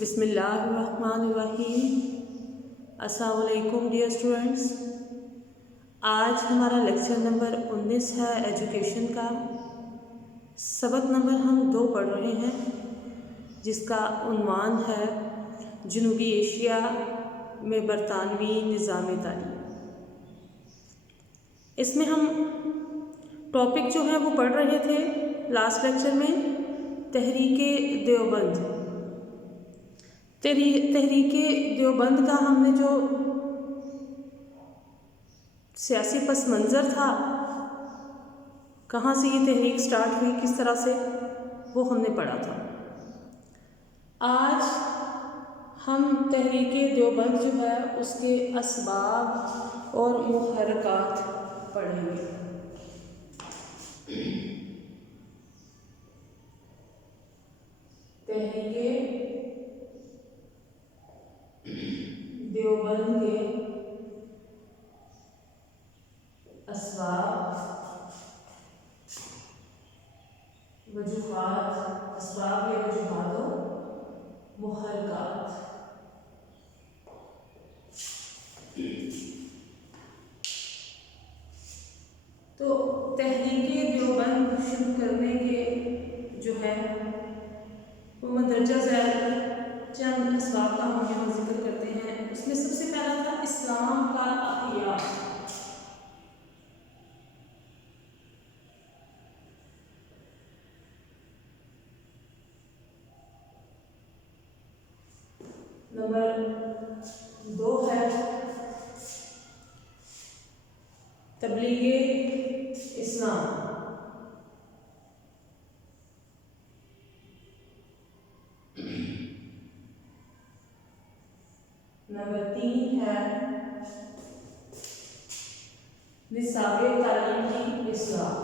بسم اللہ الرحمن الرحیم۔ السلام علیکم ڈیئر اسٹوڈنٹس، آج ہمارا لیکچر نمبر 19 ہے ایجوکیشن کا۔ سبق نمبر ہم 2 پڑھ رہے ہیں جس کا عنوان ہے جنوبی ایشیا میں برطانوی نظام تعلیم۔ اس میں ہم ٹاپک جو ہے وہ پڑھ رہے تھے لاسٹ لیکچر میں تحریک دیوبند۔ تحریک دیوبند کا ہم نے جو سیاسی پس منظر تھا، کہاں سے یہ تحریک سٹارٹ ہوئی، کس طرح سے، وہ ہم نے پڑھا تھا۔ آج ہم تحریک دیوبند جو ہے اس کے اسباب اور محرکات پڑھیں گے۔ تحریک دیوبند کے اسباب یا وجوہات و محرکات۔ تو تحریک دیوبند شروع کرنے کے جو ہے وہ مندرجہ ذیل چند اسباب کا ہم یہاں ذکر کرتے ہیں۔ اس میں سب سے پہلا تھا اسلام کا احیاء۔ نمبر 2 ہے تبلیغ اسلام۔ نمبر 3 ہے نصاب تعلیم کی اصلاح۔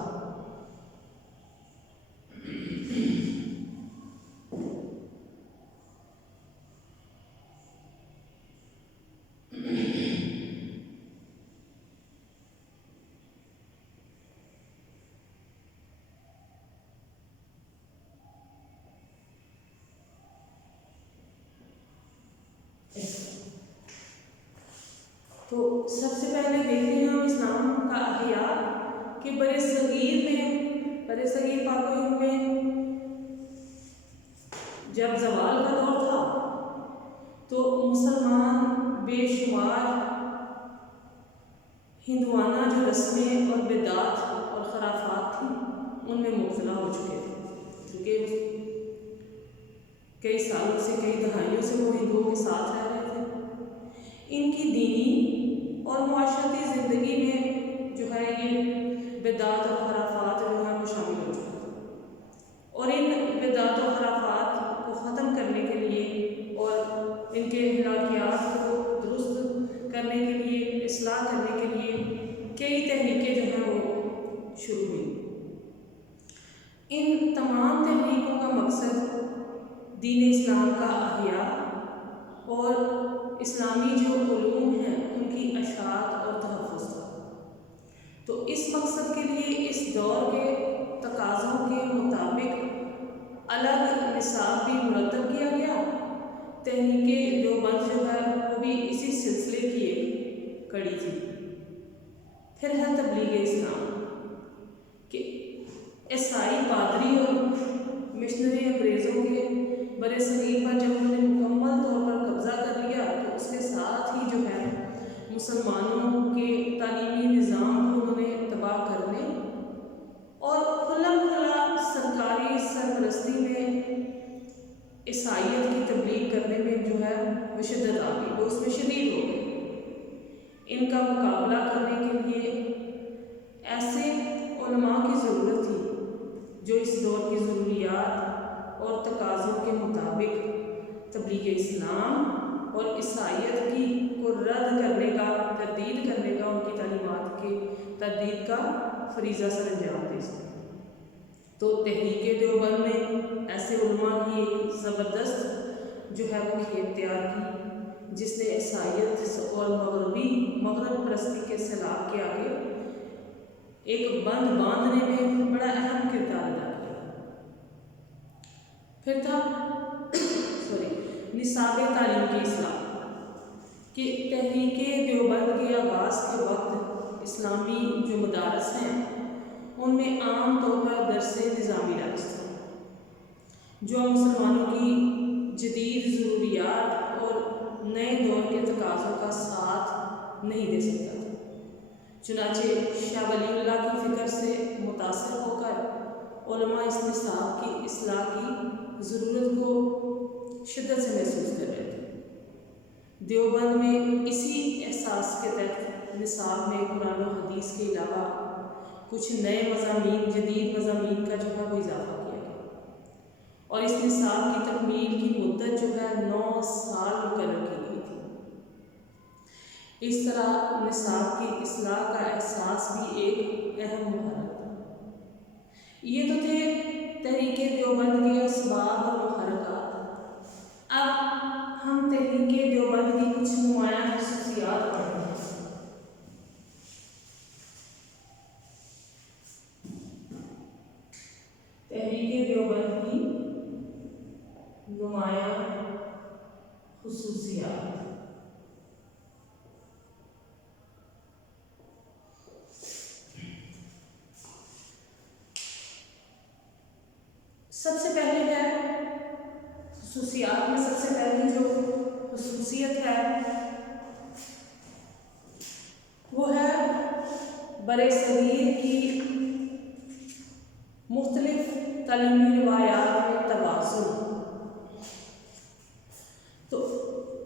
تو سب سے پہلے دیکھتے ہیں ہم اسلام کا احیاء کہ برِ صغیر پاک و ہند میں جب زوال کا دور تھا تو مسلمان بے شمار ہندوانہ جو رسمیں اور بدعات اور خرافات تھیں ان میں مبتلا ہو چکے تھے، کیونکہ کئی سالوں سے، کئی دہائیوں سے وہ ہندوؤں کے ساتھ رہ رہے تھے۔ ان کی دینی اور معاشرتی زندگی میں جو ہے یہ بدعات اور خرافات جو ہے وہ شامل ہو چکے تھے، اور ان بدعات اور خرافات کو ختم کرنے کے لیے اور ان کے اخلاقیات کو درست کرنے کے لیے، اصلاح کرنے کے لیے کئی تحریکیں جو ہیں وہ شروع ہوئیں۔ ان تمام تحریکوں کا مقصد دین اسلام کا احیاء اور اسلامی جو علوم ہیں ان کی اشاعت اور تحفظ تھا۔ تو اس مقصد کے لیے اس دور کے تقاضوں کے مطابق الگ نصاب بھی مرتب کیا گیا۔ تحریک دیوبند جو ہے وہ بھی اسی سلسلے کی ایک کڑی تھی۔ پھر ہے تبلیغ اسلام کہ عیسائی پادری اور مشنری انگریزوں کے برِ صغیر پر جب انہوں نے مکمل طور پر قبضہ کر لیا تو اس کے ساتھ ہی جو ہے مسلمانوں کے تعلیمی نظام کو انہوں نے تباہ کرنے اور کھلم کھلا سرکاری سرپرستی میں عیسائیت کی تبلیغ کرنے میں جو ہے وہ شدت آ گئی، وہ اس میں شدید ہو گئے۔ ان کا مقابلہ کرنے کے لیے ایسے علماء کی ضرورت تھی جو اس دور کی ضروریات اور تقاضوں کے مطابق تبلیغ اسلام اور عیسائیت کی کو رد کرنے کا، تردید کرنے کا، ان کی تعلیمات کے تردید کا فریضہ سر انجام دے سکیں۔ تو تحریک دیوبند نے ایسے علماء کی ایک زبردست جو ہے وہ کھیپ تیار کی جس نے عیسائیت اور مغرب پرستی کے سیلاب کے آگے ایک بند باندھنے میں بڑا اہم کردار ادا کیا۔ پھر تھا نصاب تعلیم کی اصلاح کہ تحریک دیوبند کے آغاز کے وقت اسلامی جو مدارس ہیں ان میں عام طور پر درس نظامی درس تھا جو مسلمانوں کی جدید ضروریات اور نئے دور کے تقاضوں کا ساتھ نہیں دے سکتا تھا۔ چنانچہ شاہ ولی اللہ کی فکر سے متاثر ہو کر علماء اس نصاب کی اصلاح کی ضرورت کو شدت سے محسوس کر رہے تھے۔ دیوبند میں اسی احساس کے تحت نصاب میں قرآن و حدیث کے علاوہ کچھ نئے مضامین، جدید مضامین کا جو ہے وہ اضافہ کیا گیا اور اس نصاب کی تکمیل کی مدت جو ہے 9 سال مقرر کی گئی تھی۔ اس طرح نصاب کی اصلاح کا احساس بھی ایک اہم محرک تھا۔ یہ تو تھے تحریک دیوبند کے اسباب اور محرکات۔ اب ہم تحریک دیوبند کی کچھ نمایاں خصوصیات پڑھیں گے۔ تحریک دیوبند کی نمایاں خصوصیات۔ سب سے پہلے ہے خصوصیات میں سب سے پہلی جو خصوصیت ہے وہ ہے برصغیر کی مختلف تعلیمی روایات میں توازن۔ تو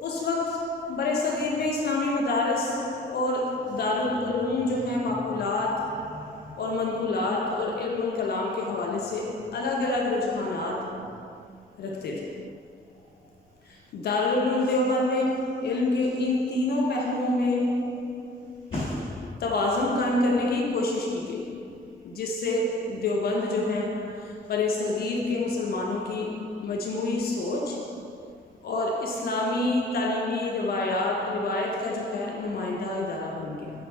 اس وقت برصغیر میں اسلامی مدارس اور دارالعلوم جو ہیں معقولات اور منقولات اور علم الکلام کے حوالے سے الگ الگ رجحانات رکھتے تھے۔ دارالعلوم دیوبند میں علم کے ان تینوں پہلوؤں میں توازن قائم کرنے کی کوشش کی گئی، جس سے دیوبند جو ہے برصغیر کے مسلمانوں کی مجموعی سوچ اور اسلامی تعلیمی روایت کا جو ہے نمائندہ ادارہ بن گیا۔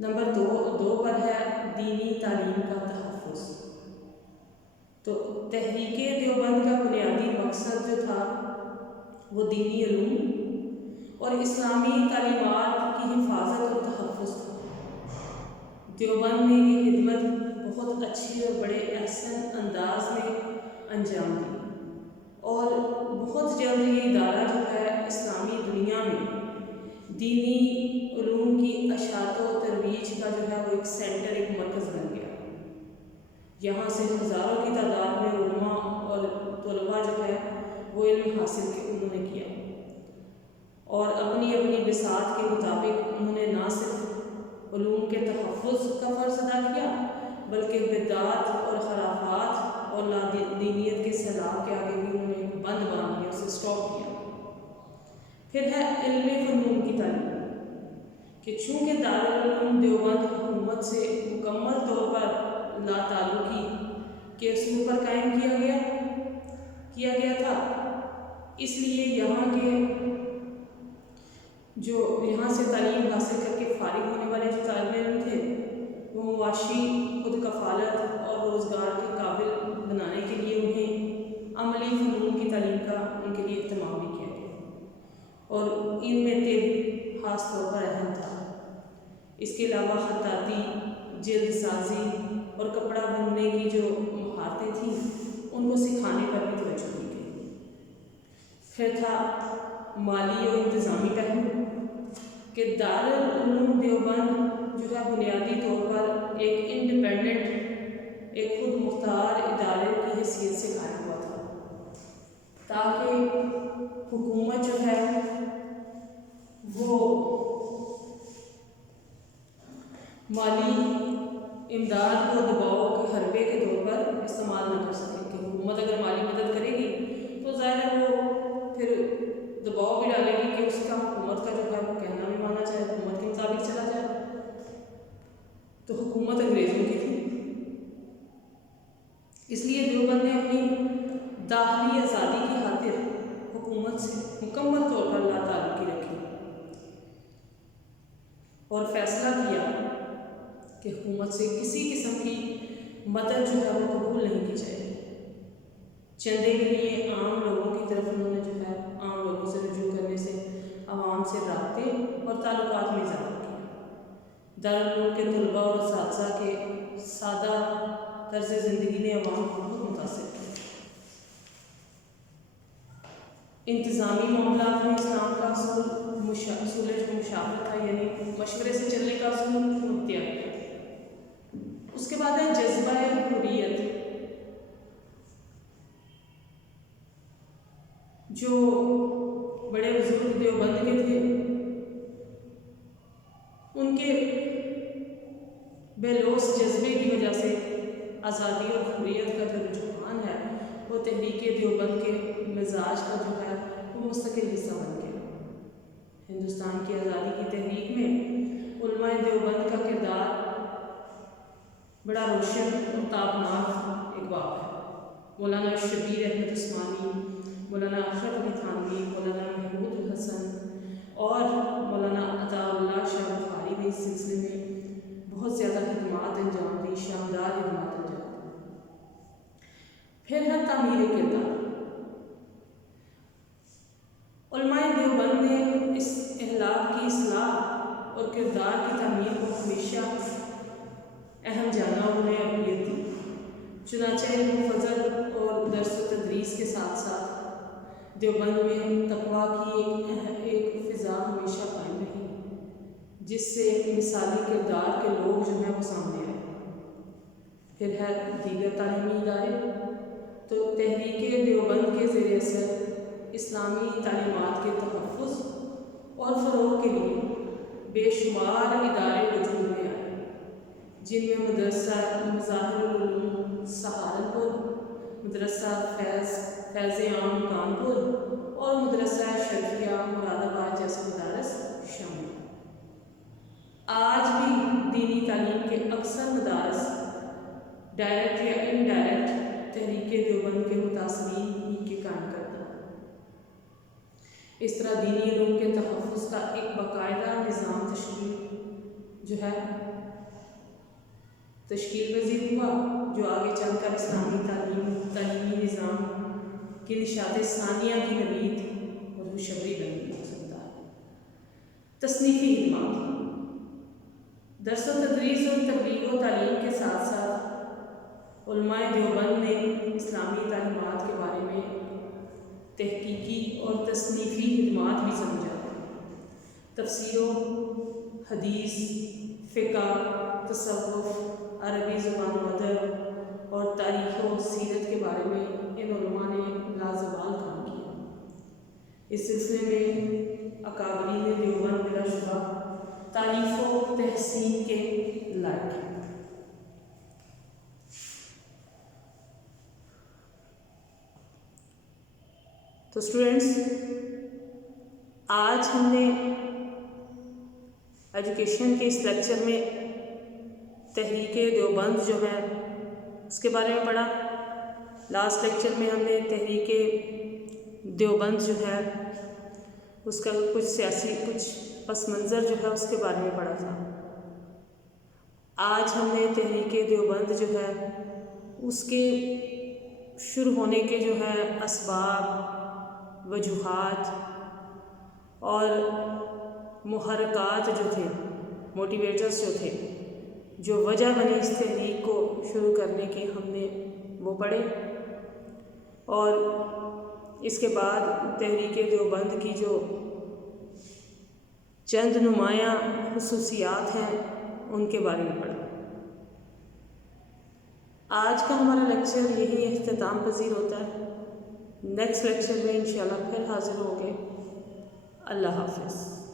نمبر دو پر ہے دینی تعلیم کا تحفظ۔ تو تحریک دیوبند کا بنیادی مقصد جو تھا وہ دینی علوم اور اسلامی تعلیمات کی حفاظت اور تحفظ تھا۔ دیوبند نے یہ خدمت بہت اچھی اور بڑے احسن انداز میں انجام دی اور بہت جلد یہ ادارہ جو ہے اسلامی دنیا میں دینی علوم کی اشاعت و ترویج کا جو ہے وہ ایک سینٹر، ایک مرکز بن گیا۔ یہاں سے ہزاروں کی تعداد میں علماء اور طلباء جو ہے وہ علم حاصل انہوں نے کیا اور اپنی اپنی بساط کے مطابق انہوں نے نہ صرف علوم کے تحفظ کا فرض ادا کیا بلکہ بدعات اور خرافات اور لادینیت کے سیلاب کے آگے بھی انہوں نے بند باندھ دیا، اسے اسٹاپ کیا۔ پھر ہے علم فنون کی تعلیم کہ چونکہ دارالعلوم دیوبند حکومت سے مکمل طور پر لا تعلقی کے اصول پر قائم کیا گیا تھا، اس لیے یہاں سے تعلیم حاصل کر کے فارغ ہونے والے جو طالب علم تھے وہ معاشی خود کفالت اور روزگار کے قابل بنانے کے لیے انہیں عملی فنون کی تعلیم کا ان کے لیے اہتمام بھی کیا گیا اور ان میں طب خاص طور پر اہم تھا۔ اس کے علاوہ خطاطی، جلد سازی اور کپڑا بننے کی جو مہارتیں تھیں ان کو سکھانے پر بھی توجہ دی گئی۔ پھر تھا مالی اور انتظامی پہلو کہ دارالعلوم دیوبند جو ہے بنیادی طور پر ایک انڈیپینڈنٹ، ایک خود مختار ادارے کی حیثیت سے قائم ہوا تھا تاکہ حکومت جو ہے وہ مالی امداد کو دباؤ کے حربے کے طور پر استعمال نہ کر سکے کہ حکومت اگر مالی مدد کرے گی تو ظاہر ہے وہ پھر دباؤ بھی ڈالے گی کہ اس کا حکومت کا جو ہے وہ کہنا بھی مانا جائے، حکومت کے مطابق چلا جائے۔ تو حکومت انگریزوں کی تھی، اس لیے دیوبند نے اپنی داخلی آزادی کی خاطر حکومت سے مکمل طور پر لا تعلقی رکھی اور فیصلہ کیا کہ حکومت سے کسی قسم کی مدد جو ہے وہ قبول نہیں کی جائے۔ چندے کے لیے عام لوگوں کی طرف انہوں نے جو ہے عام لوگوں سے رجوع کرنے سے عوام سے رابطے اور تعلقات میں اضافہ کیا۔ دارالعلوم کے طلباء اور اساتذہ کے سادہ طرز زندگی نے عوام کو بہت متاثر کیا۔ انتظامی معاملات میں اسلام کا اصول جو مشاورت ہے، یعنی مشورے سے چلنے کا اصول اختیار کیا۔ اس کے بعد ہے جذبہ حریت، جو بڑے بزرگ دیوبند کے تھے، ان کے بے لوث جذبے کی وجہ سے آزادی اور حریت کا جو رجحان ہے وہ تحریک دیوبند کے مزاج کا جو ہے وہ مستقل حصہ بن گیا۔ ہندوستان کی آزادی کی تحریک میں علماء دیوبند کا کردار بڑا روشن اور تابناک ایک باب ہے۔ مولانا شبیر احمد عثمانی، مولانا اشرف علی تھانوی، مولانا محمود الحسن اور مولانا عطاء اللہ شاہ بخاری نے اس سلسلے میں بہت زیادہ خدمات انجام دی، شاندار خدمات انجام دی۔ پھر ہے تعمیر کردار۔ علماء دیوبند نے اس اخلاق کی اصلاح اور کردار کی تعمیر کو ہمیشہ اہم جانا، انہوں نے اہمیت دی۔ چنانچہ علم و فضل اور درس و تدریس کے ساتھ ساتھ دیوبند میں تقویٰ کی ایک فضا ہمیشہ قائم رہی، جس سے مثالی کردار کے لوگ جو ہیں وہ سامنے آئے۔ پھر ہے دیگر تعلیمی ادارے۔ تو تحریک دیوبند کے زیر اثر اسلامی تعلیمات کے تحفظ اور فروغ کے لیے بے شمار ادارے وجود میں آئے، جن میں مدرسہ مظاہر العلوم سہارنپور، مدرسہ فیض عام کانپور اور مدرسہ شرفیہ مراد آباد جیسے مدارس شامل ہیں۔ آج بھی دینی تعلیم کے اکثر مدارس ڈائریکٹ یا انڈائریکٹ تحریک دیوبند کے متاثرین ہی کے قائم کرتے ہیں۔ اس طرح دینی علوم کے تحفظ کا ایک باقاعدہ نظام تشکیل پذیر ہوا، جو آگے چل کر اسلامی تعلیمی نظام کی نشاط ثانیہ کی نوید اور مشوری بن سکتا ہے۔ تصنیفی خدمات۔ درس و تدریس اور تبلیغ و تعلیم کے ساتھ ساتھ علماء دیوبند نے اسلامی تعلیمات کے بارے میں تحقیقی اور تصنیفی خدمات بھی سمجھا۔ تفسیر و حدیث، فقہ، تصوف، عربی زبان و ادب اور تاریخ و سیرت کے بارے میں ان علماء نے لازوال کام کیا۔ اس سلسلے میں اکابرین دیوبند بلا شبہ تعریف و تحسین کے لائق ہیں۔ تو اسٹوڈینٹس، آج ہم نے ایجوکیشن کے اس لیکچر میں تحریک دیوبند جو ہے اس کے بارے میں پڑھا۔ لاسٹ لیکچر میں ہم نے تحریک دیوبند جو ہے اس کا کچھ سیاسی پس منظر جو ہے اس کے بارے میں پڑھا تھا۔ آج ہم نے تحریک دیوبند جو ہے اس کے شروع ہونے کے جو ہے اسباب، وجوہات اور محرکات جو تھے، موٹیویٹرز جو تھے، جو وجہ بنی اس تحریک کو شروع کرنے کے، ہم نے وہ پڑھے۔ اور اس کے بعد تحریک دیوبند کی جو چند نمایاں خصوصیات ہیں ان کے بارے میں پڑھا۔ آج کا ہمارا لیکچر یہی اختتام پذیر ہوتا ہے۔ نیکسٹ لیکچر میں انشاءاللہ پھر حاضر ہوں گے۔ اللہ حافظ۔